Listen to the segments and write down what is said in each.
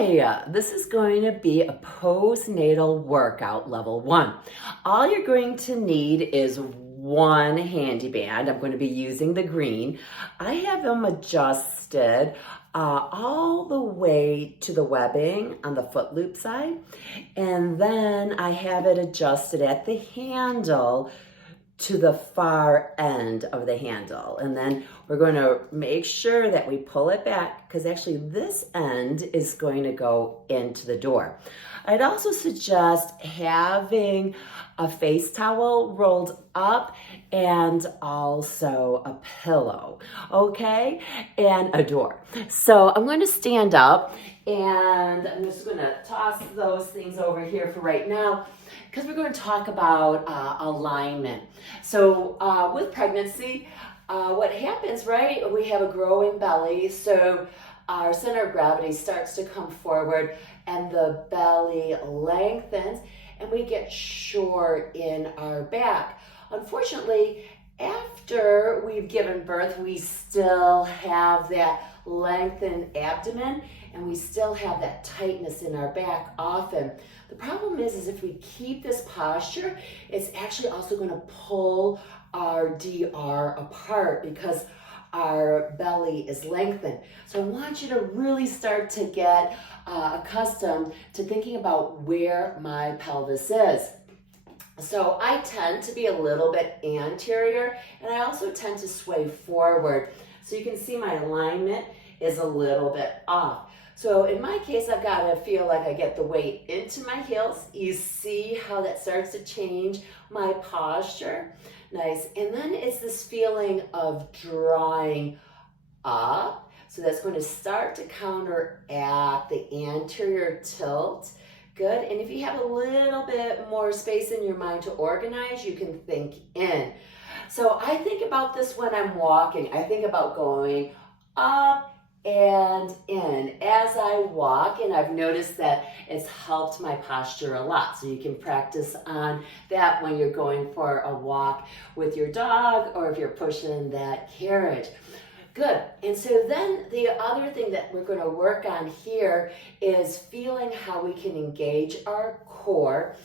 Hi, this is going to be a postnatal workout level 1. All you're going to need is one Handiband. I'm going to be using the green. I have them adjusted all the way to the webbing on the foot loop side, and then I have it adjusted at the handle to the far end of the handle. And then we're going to make sure that we pull it back, because actually this end is going to go into the door. I'd also suggest having a face towel rolled up and also a pillow, okay? And a door. So I'm going to stand up and I'm just going to toss those things over here for right now, because we're going to talk about alignment. So with pregnancy, what happens, right? We have a growing belly, so our center of gravity starts to come forward and the belly lengthens and we get short in our back. Unfortunately, after we've given birth, we still have that lengthened abdomen and we still have that tightness in our back often. The problem is if we keep this posture, it's actually also going to pull our DR apart because our belly is lengthened. So I want you to really start to get accustomed to thinking about where my pelvis is. So I tend to be a little bit anterior and I also tend to sway forward. So you can see my alignment is a little bit off. So in my case, I've got to feel like I get the weight into my heels. You see how that starts to change my posture? Nice. And then it's this feeling of drawing up. So that's going to start to counteract the anterior tilt. Good. And if you have a little bit more space in your mind to organize, you can think in. So I think about this when I'm walking. I think about going up and in as I walk, and I've noticed that it's helped my posture a lot. So you can practice on that when you're going for a walk with your dog or if you're pushing that carriage. Good. And so then the other thing that we're going to work on here is feeling how we can engage our core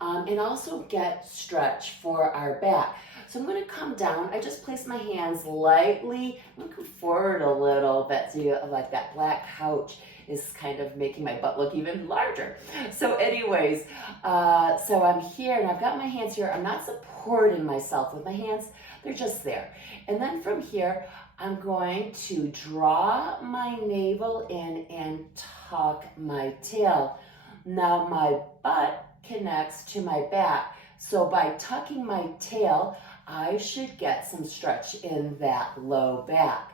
and also get stretch for our back. So I'm going to come down. I just place my hands lightly. I'm going to come forward a little bit so you like that black couch is kind of making my butt look even larger. So anyways, so I'm here and I've got my hands here. I'm not supporting myself with my hands. They're just there. And then from here, I'm going to draw my navel in and tuck my tail. Now my butt connects to my back. So by tucking my tail, I should get some stretch in that low back.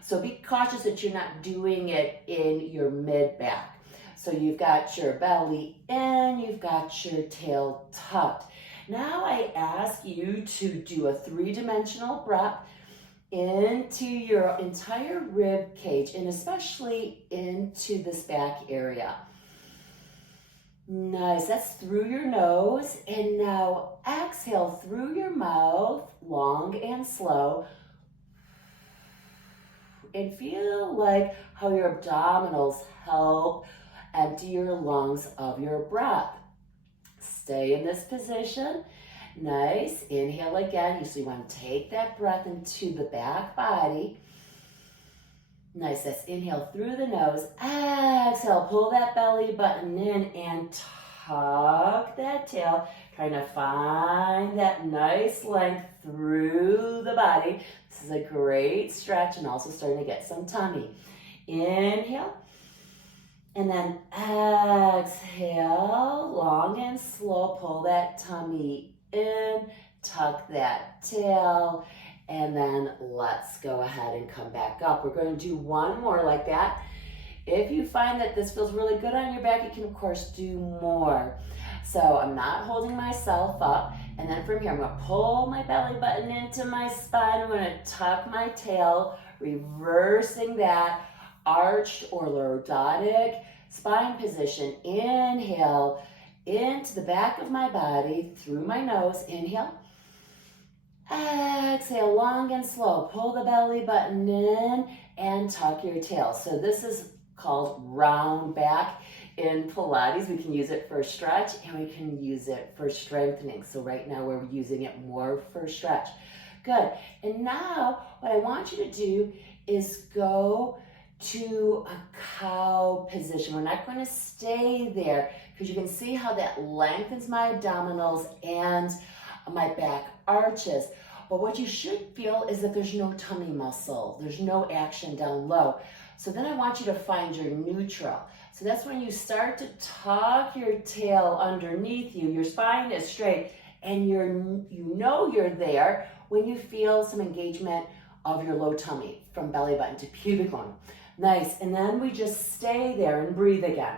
So be cautious that you're not doing it in your mid back. So you've got your belly in, you've got your tail tucked. Now I ask you to do a 3-dimensional breath into your entire rib cage and especially into this back area. Nice, that's through your nose, and now exhale through your mouth, long and slow, and feel like how your abdominals help empty your lungs of your breath. Stay in this position. Nice, inhale again. So you want to take that breath into the back body. Nice, let's inhale through the nose. Exhale, pull that belly button in and tuck that tail. Trying to find that nice length through the body. This is a great stretch and also starting to get some tummy. Inhale. And then exhale, long and slow. Pull that tummy in, tuck that tail. And then let's go ahead and come back up. We're going to do one more like that. If you find that this feels really good on your back, you can of course do more. So I'm not holding myself up. And then from here, I'm going to pull my belly button into my spine. I'm going to tuck my tail, reversing that arched or lordotic spine position. Inhale into the back of my body through my nose. Inhale. Exhale, long and slow. Pull the belly button in and tuck your tail. So this is called round back in Pilates. We can use it for stretch and we can use it for strengthening. So right now we're using it more for stretch. Good. And now what I want you to do is go to a cow position. We're not going to stay there because you can see how that lengthens my abdominals and my back arches. But what you should feel is that there's no tummy muscle. There's no action down low. So then I want you to find your neutral. So that's when you start to tuck your tail underneath you. Your spine is straight and you know you're there when you feel some engagement of your low tummy from belly button to pubic bone. Nice. And then we just stay there and breathe again.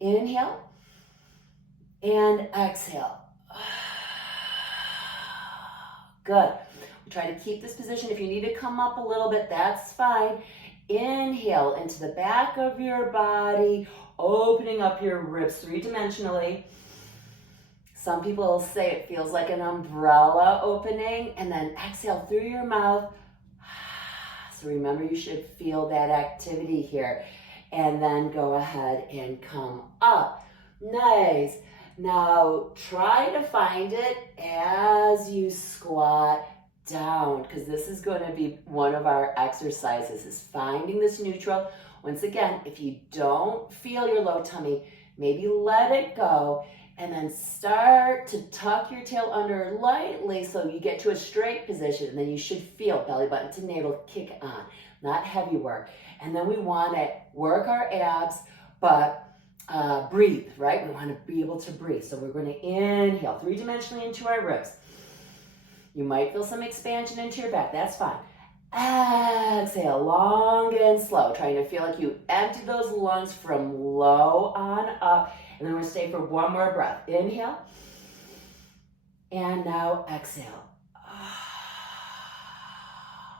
Inhale and exhale. Good. We try to keep this position. If you need to come up a little bit, that's fine. Inhale into the back of your body, opening up your ribs three-dimensionally. Some people say it feels like an umbrella opening, and then exhale through your mouth. So remember, you should feel that activity here. And then go ahead and come up. Nice. Now try to find it as you squat down, because this is going to be one of our exercises, is finding this neutral. Once again, if you don't feel your low tummy, maybe let it go and then start to tuck your tail under lightly so you get to a straight position, and then you should feel belly button to navel kick on, not heavy work. And then we want to work our abs, but breathe, right? We want to be able to breathe. So we're going to inhale three-dimensionally into our ribs. You might feel some expansion into your back. That's fine. Exhale, long and slow. Trying to feel like you empty those lungs from low on up. And then we're going to stay for one more breath. Inhale. And now exhale.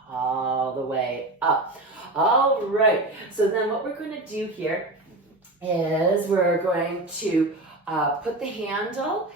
All the way up. All right. So then what we're going to do here is we're going to put the handle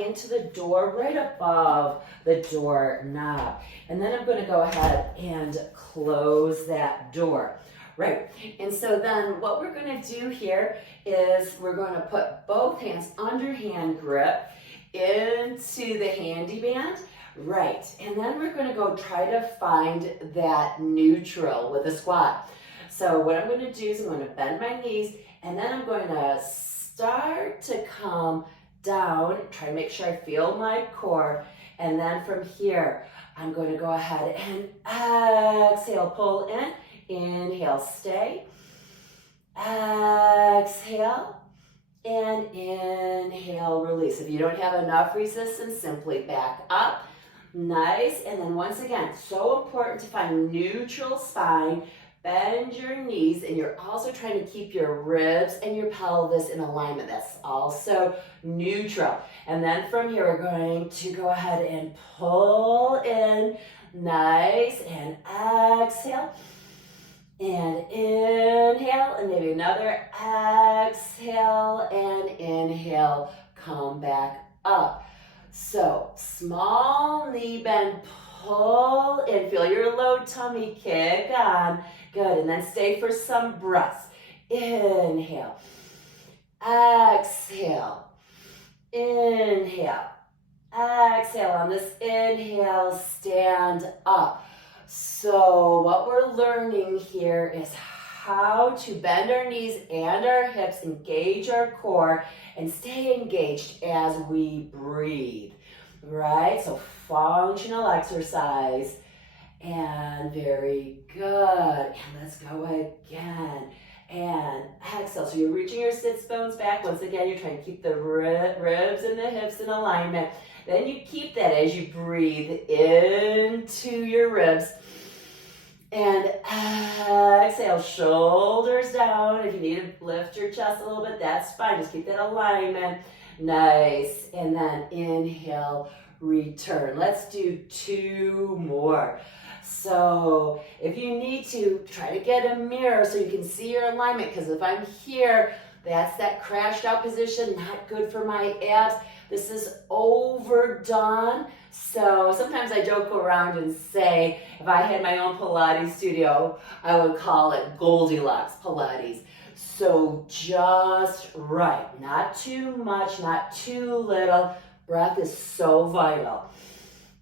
into the door right above the door knob. And then I'm going to go ahead and close that door. Right. And so then what we're going to do here is we're going to put both hands under hand grip into the Handiband. Right. And then we're going to go try to find that neutral with a squat. So what I'm going to do is I'm going to bend my knees, and then I'm going to start to come down, try to make sure I feel my core. And then from here, I'm going to go ahead and exhale, pull in. Inhale, stay. Exhale. And inhale, release. If you don't have enough resistance, simply back up. Nice. And then once again, so important to find neutral spine. Bend your knees, and you're also trying to keep your ribs and your pelvis in alignment. That's also neutral. And then from here, we're going to go ahead and pull in. Nice. And exhale. And inhale, and maybe another exhale, and inhale, come back up. So small knee bend, pull in, feel your low tummy kick on. Good, and then stay for some breaths. Inhale, exhale, inhale, exhale. On this inhale, stand up. So what we're learning here is how to bend our knees and our hips, engage our core, and stay engaged as we breathe, right? So functional exercise, and very good. And let's go again. And exhale. So you're reaching your sits bones back. Once again, you're trying to keep the ribs and the hips in alignment. Then you keep that as you breathe into your ribs. And exhale, shoulders down. If you need to lift your chest a little bit, that's fine. Just keep that alignment. Nice. And then inhale, return. Let's do 2 more. So if you need to, try to get a mirror so you can see your alignment, because if I'm here, that's that crashed out position, not good for my abs. This is overdone. So sometimes I joke around and say, if I had my own Pilates studio, I would call it Goldilocks Pilates. So just right, not too much, not too little. Breath is so vital.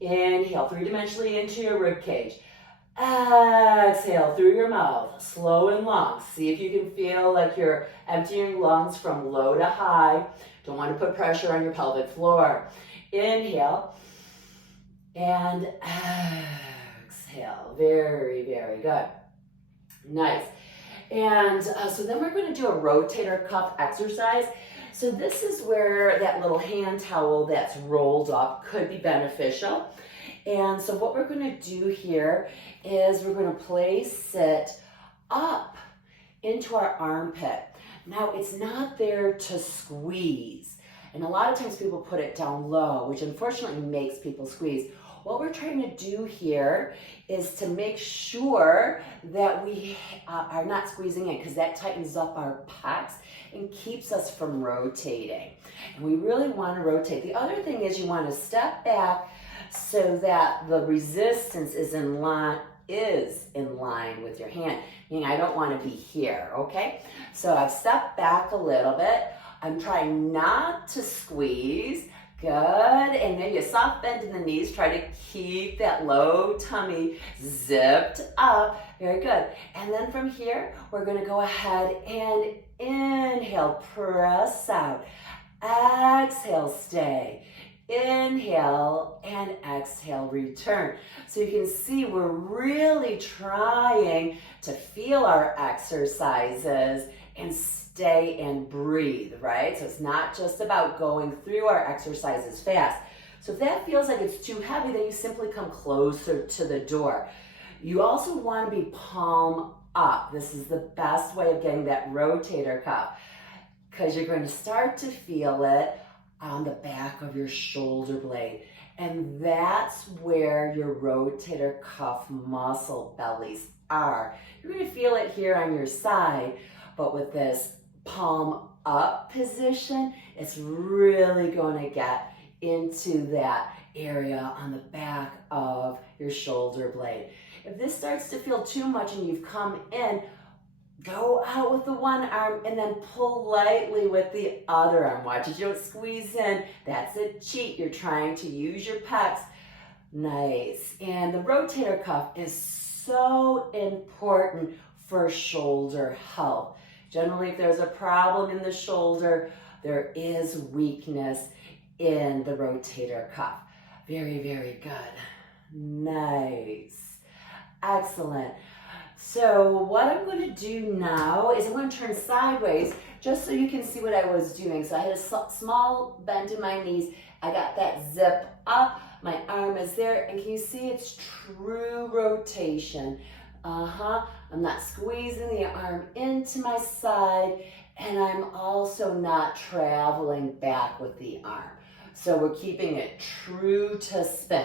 Inhale, three-dimensionally into your rib cage. Exhale through your mouth, slow and long. See if you can feel like you're emptying lungs from low to high. Don't want to put pressure on your pelvic floor. Inhale and exhale. Very, very good. Nice. And so then we're going to do a rotator cuff exercise. So this is where that little hand towel that's rolled up could be beneficial. And so what we're going to do here is we're going to place it up into our armpit. Now it's not there to squeeze. And a lot of times people put it down low, which unfortunately makes people squeeze. What we're trying to do here is to make sure that we are not squeezing in, because that tightens up our pecs and keeps us from rotating. And we really want to rotate. The other thing is you want to step back so that the resistance is in line with your hand. Meaning I don't want to be here, okay? So I've stepped back a little bit. I'm trying not to squeeze. Good, and maybe a soft bend in the knees. Try to keep that low tummy zipped up. Very good. And then from here, we're gonna go ahead and inhale, press out. Exhale, stay. Inhale and exhale, return. So you can see we're really trying to feel our exercises and stay and breathe, right? So it's not just about going through our exercises fast. So if that feels like it's too heavy, then you simply come closer to the door. You also want to be palm up. This is the best way of getting that rotator cuff, because you're going to start to feel it on the back of your shoulder blade. And that's where your rotator cuff muscle bellies are. You're going to feel it here on your side, but with this palm up position, it's really going to get into that area on the back of your shoulder blade. If this starts to feel too much and you've come in, go out with the one arm and then pull lightly with the other arm. Watch it, you don't squeeze in. That's a cheat. You're trying to use your pecs. Nice. And the rotator cuff is so important for shoulder health. Generally, if there's a problem in the shoulder, there is weakness in the rotator cuff. Very, very good. Nice. Excellent. So what I'm going to do now is I'm going to turn sideways just so you can see what I was doing. So I had a small bend in my knees. I got that zip up. My arm is there. And can you see it's true rotation? I'm not squeezing the arm into my side, and I'm also not traveling back with the arm. So we're keeping it true to spin.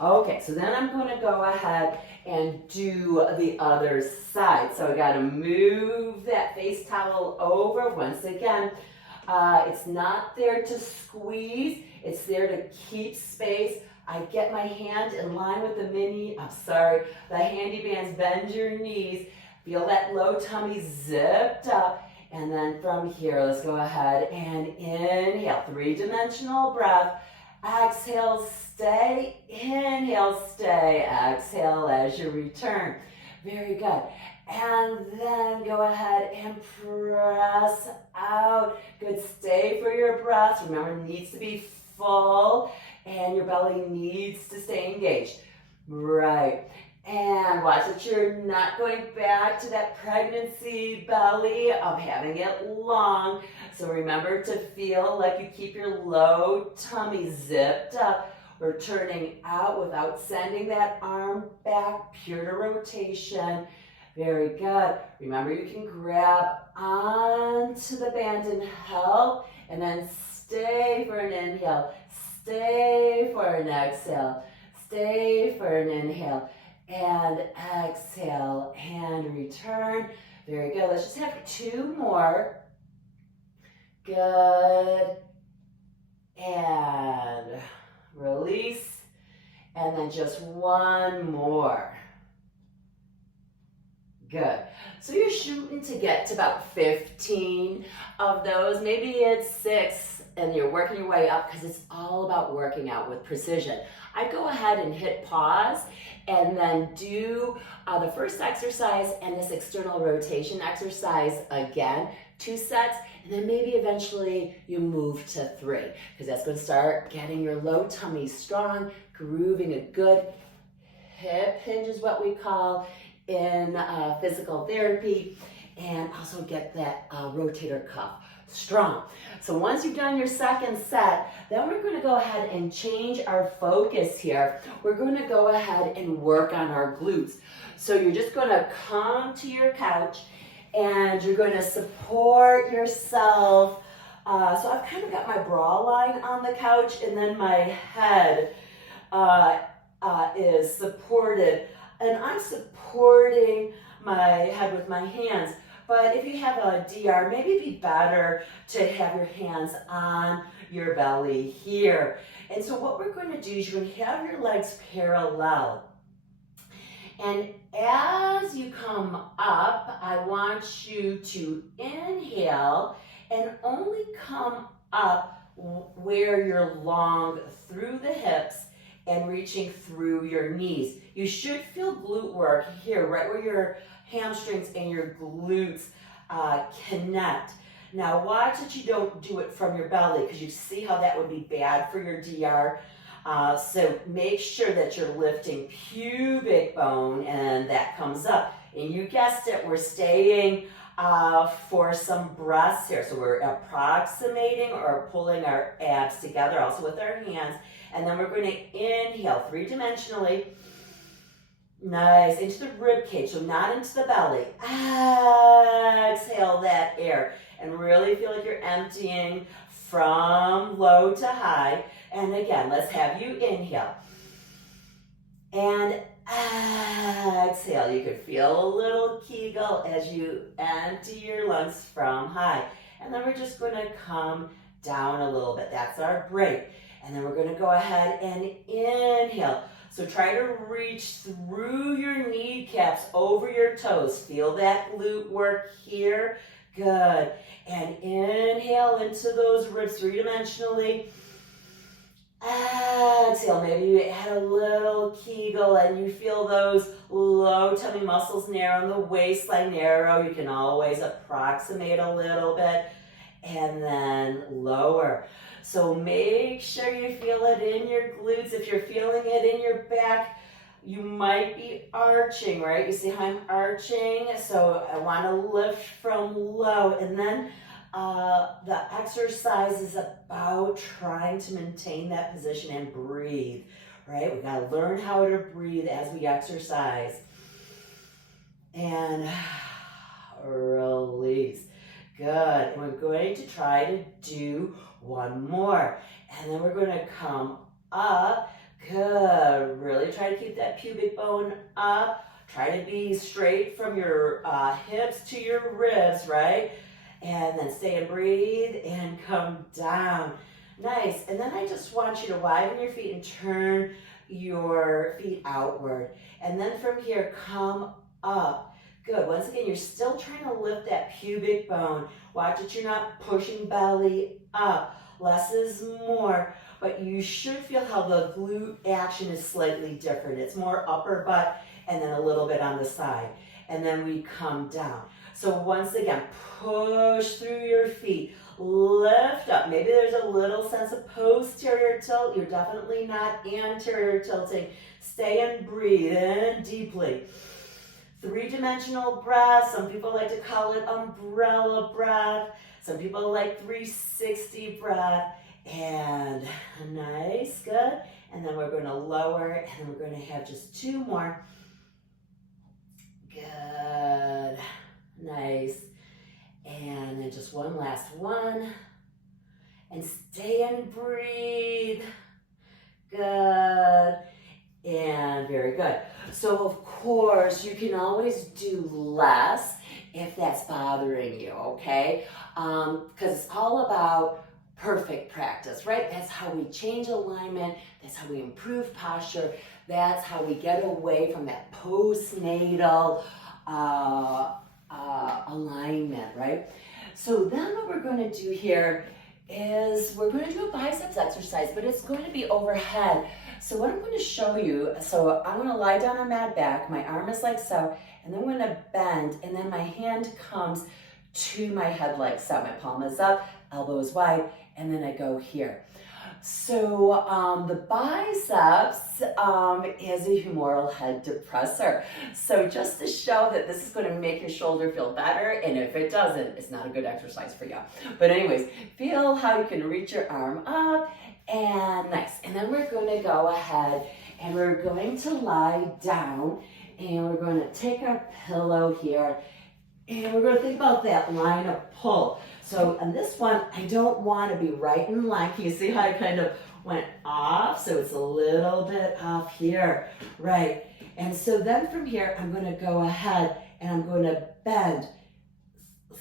Okay, so then I'm going to go ahead and do the other side. So I got to move that face towel over once again. It's not there to squeeze. It's there to keep space. I get my hand in line with the the Handibands. Bend your knees. Feel that low tummy zipped up. And then from here, let's go ahead and inhale, three-dimensional breath. Exhale, stay. Inhale, stay. Exhale as you return. Very good. And then go ahead and press out. Good, stay for your breath. Remember, it needs to be full and your belly needs to stay engaged. Right. And watch that you're not going back to that pregnancy belly of having it long. So remember to feel like you keep your low tummy zipped up. We're turning out without sending that arm back, pure to rotation. Very good. Remember, you can grab onto the band and help, and then stay for an inhale, stay for an exhale, stay for an inhale, and exhale, and return. Very good. Let's just have two more. Good. And release. And then just one more. Good. So you're shooting to get to about 15 of those. Maybe it's 6 and you're working your way up because it's all about working out with precision. I go ahead and hit pause and then do the first exercise and this external rotation exercise again, 2 sets, and then maybe eventually you move to 3 because that's going to start getting your low tummy strong, grooving a good hip hinge is what we call in physical therapy, and also get that rotator cuff strong. So once you've done your second set, then we're going to go ahead and change our focus here. We're going to go ahead and work on our glutes. So you're just going to come to your couch and you're going to support yourself. So I've kind of got my bra line on the couch and then my head is supported, and I'm supporting my head with my hands. But if you have a DR, maybe it'd be better to have your hands on your belly here. And so what we're going to do is you're going to have your legs parallel. And as you come up, I want you to inhale and only come up where you're long through the hips and reaching through your knees. You should feel glute work here, right where your hamstrings and your glutes connect. Now watch that you don't do it from your belly because you see how that would be bad for your DR. So make sure that you're lifting pubic bone and that comes up. And you guessed it, we're staying for some breaths here. So we're approximating or pulling our abs together also with our hands. And then we're going to inhale 3-dimensionally. Nice, into the rib cage, so not into the belly. Exhale that air and really feel like you're emptying from low to high. And again, let's have you inhale. And exhale. You could feel a little Kegel as you empty your lungs from high. And then we're just going to come down a little bit. That's our break. And then we're going to go ahead and inhale. So try to reach through your kneecaps over your toes. Feel that glute work here. Good. And inhale into those ribs 3-dimensionally. Exhale. Maybe you add a little Kegel and you feel those low tummy muscles narrow and the waistline narrow. You can always approximate a little bit and then lower. So make sure you feel it in your glutes. If you're feeling it in your back, you might be arching, right? You see how I'm arching? So I want to lift from low. And then the exercise is about trying to maintain that position and breathe, right? We got to learn how to breathe as we exercise. And release. Good. And we're going to try to do one more. And then we're going to come up. Good. Really try to keep that pubic bone up. Try to be straight from your hips to your ribs, right? And then stay and breathe and come down. Nice. And then I just want you to widen your feet and turn your feet outward. And then from here, come up. Good. Once again, you're still trying to lift that pubic bone. Watch that you're not pushing belly up. Less is more, but you should feel how the glute action is slightly different. It's more upper butt and then a little bit on the side. And then we come down. So once again, push through your feet. Lift up. Maybe there's a little sense of posterior tilt. You're definitely not anterior tilting. Stay and breathe in deeply. 3-dimensional breath. Some people like to call it umbrella breath. Some people like 360 breath. And nice, good. And then we're going to lower, and then we're going to have just 2 more. Good. Nice. And then just one last one. And stay and breathe. Good. And very good. So of course, you can always do less if that's bothering you, okay? Because it's all about perfect practice, right? That's how we change alignment. That's how we improve posture. That's how we get away from that postnatal alignment, right? So then what we're going to do here is we're going to do a biceps exercise, but it's going to be overhead. So what I'm going to show you, so I'm going to lie down on my back, my arm is like so, and then I'm going to bend, and then my hand comes to my head like so. My palm is up, elbow is wide, and then I go here. So the biceps is a humeral head depressor. So just to show that this is going to make your shoulder feel better, and if it doesn't, it's not a good exercise for you. But anyways, feel how you can reach your arm up, and nice. And then we're going to go ahead and we're going to lie down, and we're going to take our pillow here, and we're going to think about that line of pull. So on this one, I don't want to be right in line. Can you see how I kind of went off? So it's a little bit off here, right? And so then from here, I'm going to go ahead and I'm going to bend.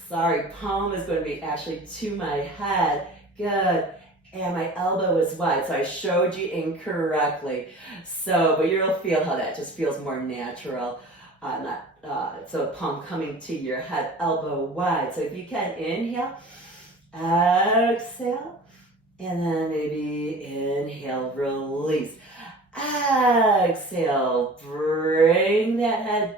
Sorry, palm is going to be actually to my head. Good. And my elbow is wide, so I showed you incorrectly. So, but you'll feel how that just feels more natural. So palm coming to your head, elbow wide. So if you can, inhale, exhale, and then maybe inhale, release. Exhale, bring that head,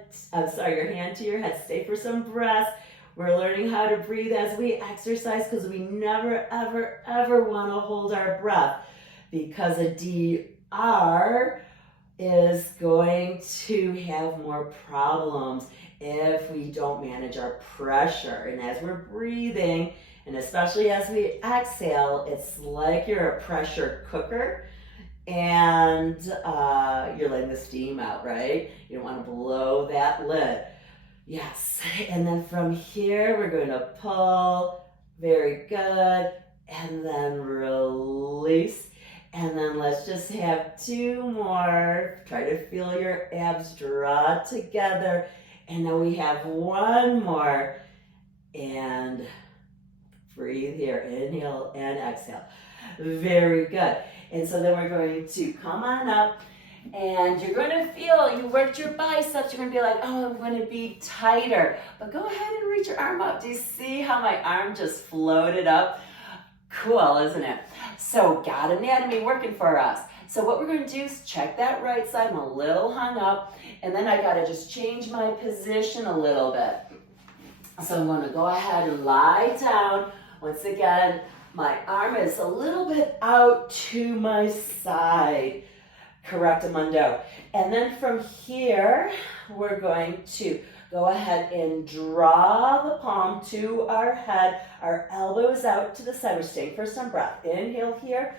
your hand to your head. Stay for some breaths. We're learning how to breathe as we exercise because we never, ever, ever want to hold our breath, because a DR is going to have more problems if we don't manage our pressure. And as we're breathing, and especially as we exhale, it's like you're a pressure cooker, and you're letting the steam out, right? You don't want to blow that lid. Yes, and then from here, we're going to pull, very good, and then release. And then let's just have two more. Try to feel your abs draw together. And then we have one more. And breathe here. Inhale and exhale. Very good. And so then we're going to come on up. And you're going to feel, you worked your biceps. You're going to be like, oh, I'm going to be tighter. But go ahead and reach your arm up. Do you see how my arm just floated up? Cool, isn't it? So got anatomy working for us. So what we're going to do is check that right side. I'm a little hung up, and then I got to just change my position a little bit. So I'm going to go ahead and lie down. Once again, my arm is a little bit out to my side. Correctamundo. And then from here, we're going to go ahead and draw the palm to our head. Our elbows out to the side. We're staying for some breath. Inhale here.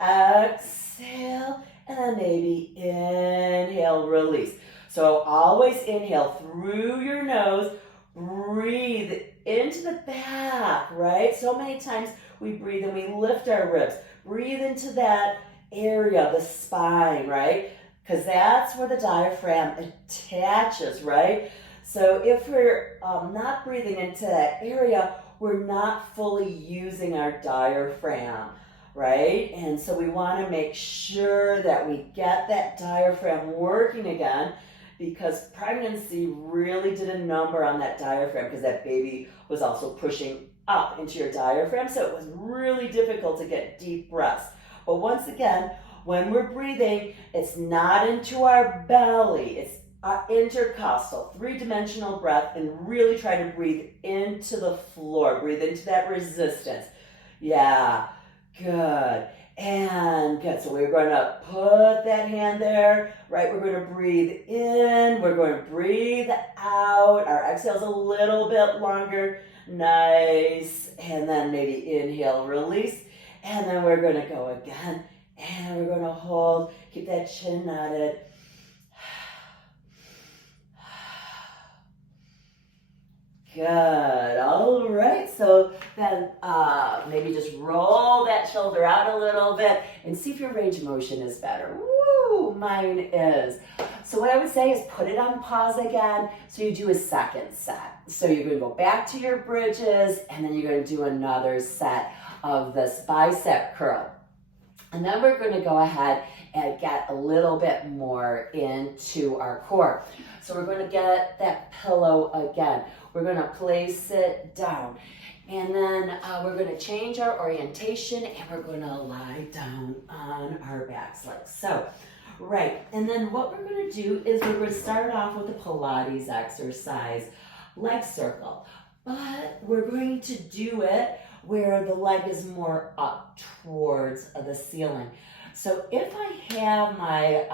Exhale. And then maybe inhale, release. So always inhale through your nose. Breathe into the back, right? So many times we breathe and we lift our ribs. Breathe into that area, the spine, right? Because that's where the diaphragm attaches, right? So if we're not breathing into that area, we're not fully using our diaphragm, right? And so we want to make sure that we get that diaphragm working again, because pregnancy really did a number on that diaphragm, because that baby was also pushing up into your diaphragm, so it was really difficult to get deep breaths. But once again, when we're breathing, it's not into our belly, it's intercostal, three-dimensional breath, and really try to breathe into the floor. Breathe into that resistance. Yeah, good. And good. So we're going to put that hand there, right? We're going to breathe in. We're going to breathe out. Our exhale's a little bit longer. Nice. And then maybe inhale, release. And then we're going to go again. And we're going to hold. Keep that chin knotted. Good. All right. So then maybe just roll that shoulder out a little bit and see if your range of motion is better. Woo! Mine is. So what I would say is put it on pause again. So you do a second set. So you're going to go back to your bridges, and then you're going to do another set of this bicep curl. And then we're going to go ahead and get a little bit more into our core. So we're going to get that pillow again. We're going to place it down. And then we're going to change our orientation and we're going to lie down on our backs like so. Right, and then what we're going to do is we're going to start off with a Pilates exercise, leg circle. But we're going to do it where the leg is more up towards the ceiling. So if I have my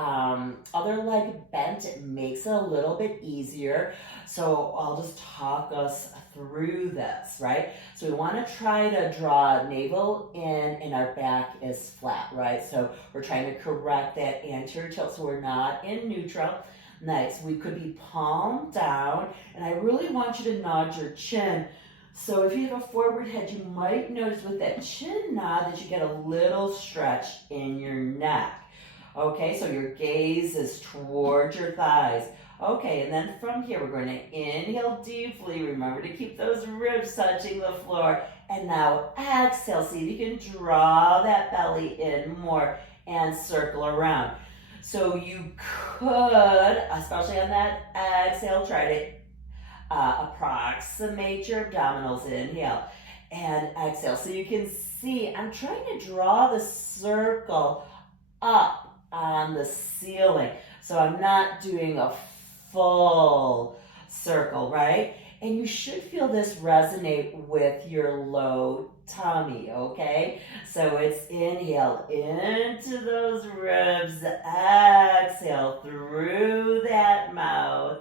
other leg bent, it makes it a little bit easier. So I'll just talk us through this, right? So we want to try to draw navel in and our back is flat, right? So we're trying to correct that anterior tilt so we're not in neutral. Nice. We could be palm down, and I really want you to nod your chin. So if you have a forward head, you might notice with that chin nod that you get a little stretch in your neck. Okay, so your gaze is towards your thighs. Okay, and then from here, we're going to inhale deeply. Remember to keep those ribs touching the floor. And now exhale. See if you can draw that belly in more and circle around. So you could, especially on that exhale, try to approximate your abdominals. Inhale and exhale. So you can see, I'm trying to draw the circle up on the ceiling. So I'm not doing a full circle, right? And you should feel this resonate with your low tummy, okay? So it's inhale into those ribs, exhale through that mouth.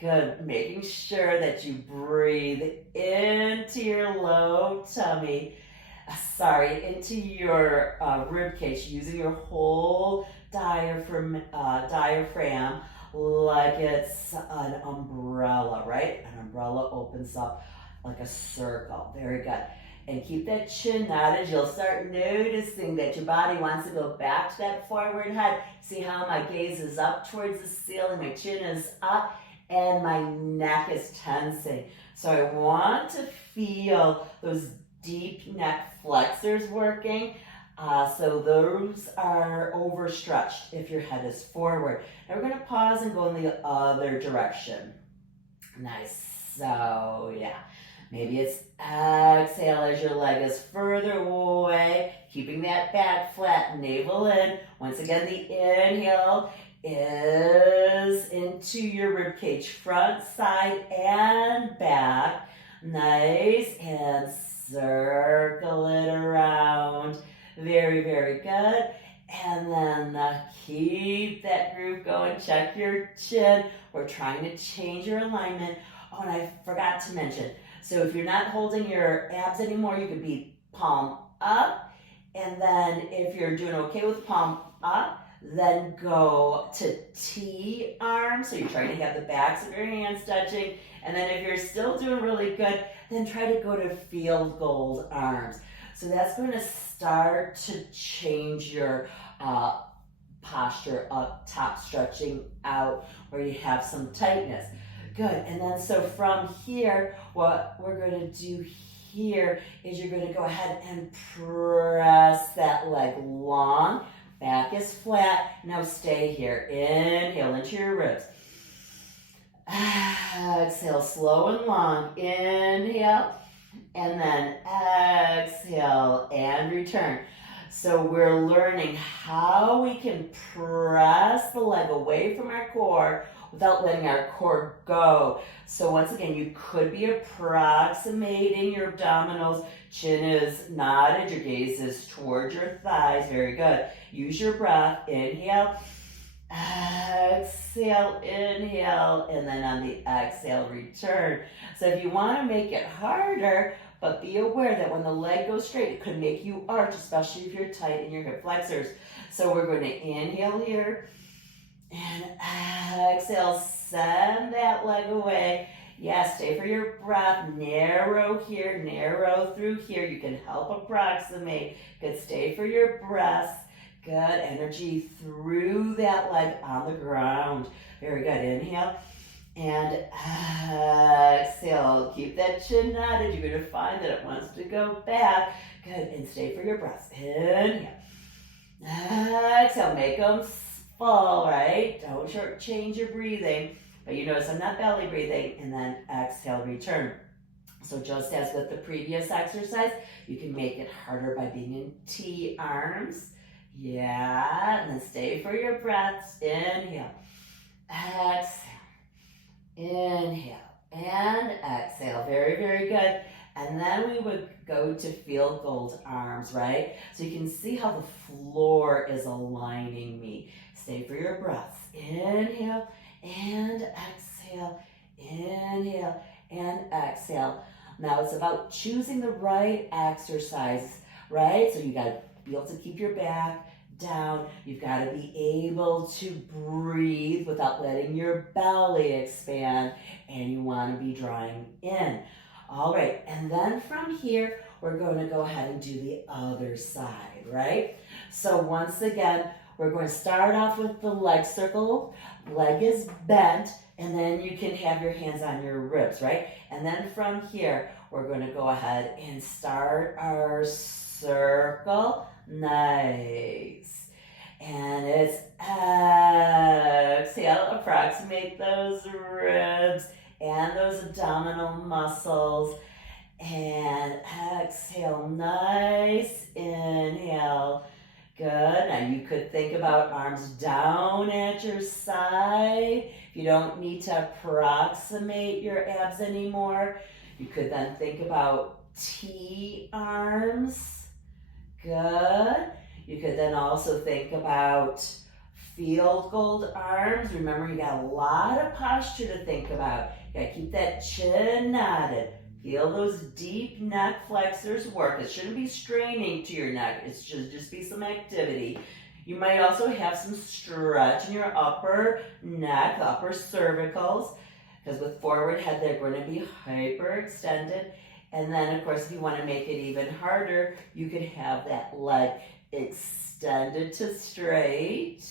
Good, making sure that you breathe into your low tummy, into your rib cage, using your whole diaphragm like it's an umbrella, right? An umbrella opens up like a circle. Very good. And keep that chin nodded. You'll start noticing that your body wants to go back to that forward head. See how my gaze is up towards the ceiling, my chin is up, and my neck is tensing. So I want to feel those deep neck flexors working. So those are overstretched if your head is forward. Now we're going to pause and go in the other direction. Nice. So yeah, maybe it's exhale as your leg is further away, keeping that back flat, navel in. Once again, the inhale is into your rib cage, front, side, and back. Nice, and circle it around. Very, very good. And then keep that groove going. Check your chin. We're trying to change your alignment. Oh, and I forgot to mention. So if you're not holding your abs anymore, you could be palm up. And then if you're doing okay with palm up, then go to T arm. So you're trying to have the backs of your hands touching. And then if you're still doing really good, then try to go to field goal arms. So that's going to start to change your posture up top, stretching out where you have some tightness. Good. And then so from here, what we're going to do here is you're going to go ahead and press that leg long. Back is flat. Now stay here. Inhale into your ribs. Exhale, slow and long. Inhale. And then exhale and return. So we're learning how we can press the leg away from our core without letting our core go. So once again, you could be approximating your abdominals. Chin is nodded, your gaze is towards your thighs. Very good. Use your breath. Inhale, exhale, inhale, and then on the exhale, return. So if you want to make it harder, but be aware that when the leg goes straight, it could make you arch, especially if you're tight in your hip flexors. So we're going to inhale here and exhale, send that leg away. Yes, stay for your breath. Narrow here, narrow through here. You can help approximate. Good, stay for your breath. Good, energy through that leg on the ground. Very good, inhale. And exhale, keep that chin nodded. You're going to find that it wants to go back. Good, and stay for your breath. Inhale. Exhale, make them full, right? Don't change your breathing. But you notice I'm not belly breathing. And then exhale, return. So just as with the previous exercise, you can make it harder by being in T arms. Yeah, and then stay for your breaths. Inhale, exhale, inhale, and exhale. Very, very good. And then we would go to field goal arms, right? So you can see how the floor is aligning me. Stay for your breaths. Inhale and exhale. Inhale and exhale. Now it's about choosing the right exercise, right? So you got to be able to keep your back down. You've got to be able to breathe without letting your belly expand, and you want to be drawing in. All right, and then from here, we're going to go ahead and do the other side, right? So once again, we're going to start off with the leg circle. Leg is bent, and then you can have your hands on your ribs, right? And then from here, we're going to go ahead and start our circle. Nice. And it's exhale, approximate those ribs and those abdominal muscles. And exhale, nice. Inhale. Good. Now you could think about arms down at your side. If you don't need to approximate your abs anymore, you could then think about T arms. Good. You could then also think about field goal arms. Remember, you got a lot of posture to think about. You gotta keep that chin knotted. Feel those deep neck flexors work. It shouldn't be straining to your neck. It should just be some activity. You might also have some stretch in your upper neck, upper cervicals, because with forward head, they're going to be hyperextended. And then, of course, if you want to make it even harder, you could have that leg extended to straight.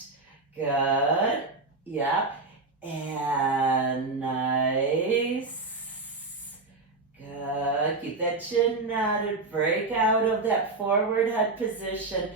Good. Yeah. And nice. Good. Keep that chin knotted. Break out of that forward head position.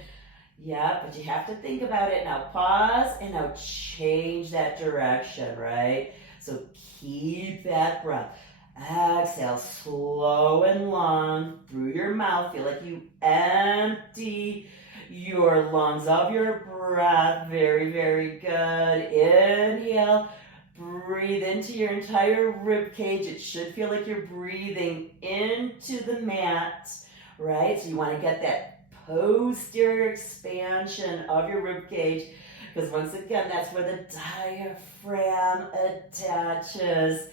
Yeah, but you have to think about it. Now pause and now change that direction, right? So keep that breath. Exhale, slow and long through your mouth. Feel like you empty your lungs of your breath. Very, very good. Inhale. Breathe into your entire rib cage. It should feel like you're breathing into the mat, right? So you want to get that posterior expansion of your rib cage, because once again, that's where the diaphragm attaches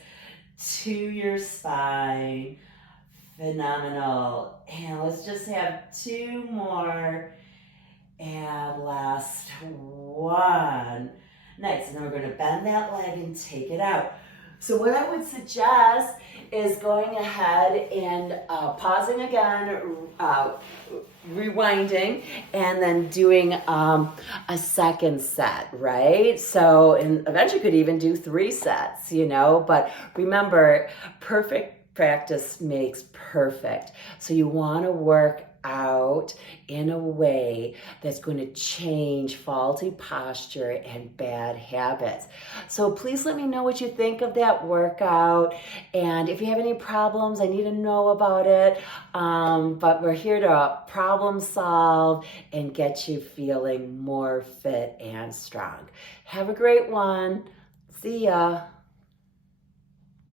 to your spine. Phenomenal. And let's just have two more. And last one. Nice. And then we're going to bend that leg and take it out. So what I would suggest is going ahead and pausing again, rewinding, and then doing a second set, right? So, and eventually you could even do 3 sets, you know, but remember, perfect practice makes perfect. So you want to work out in a way that's going to change faulty posture and bad habits. So please let me know what you think of that workout, and if you have any problems, I need to know about it. But we're here to problem solve and get you feeling more fit and strong. Have a great one. See ya.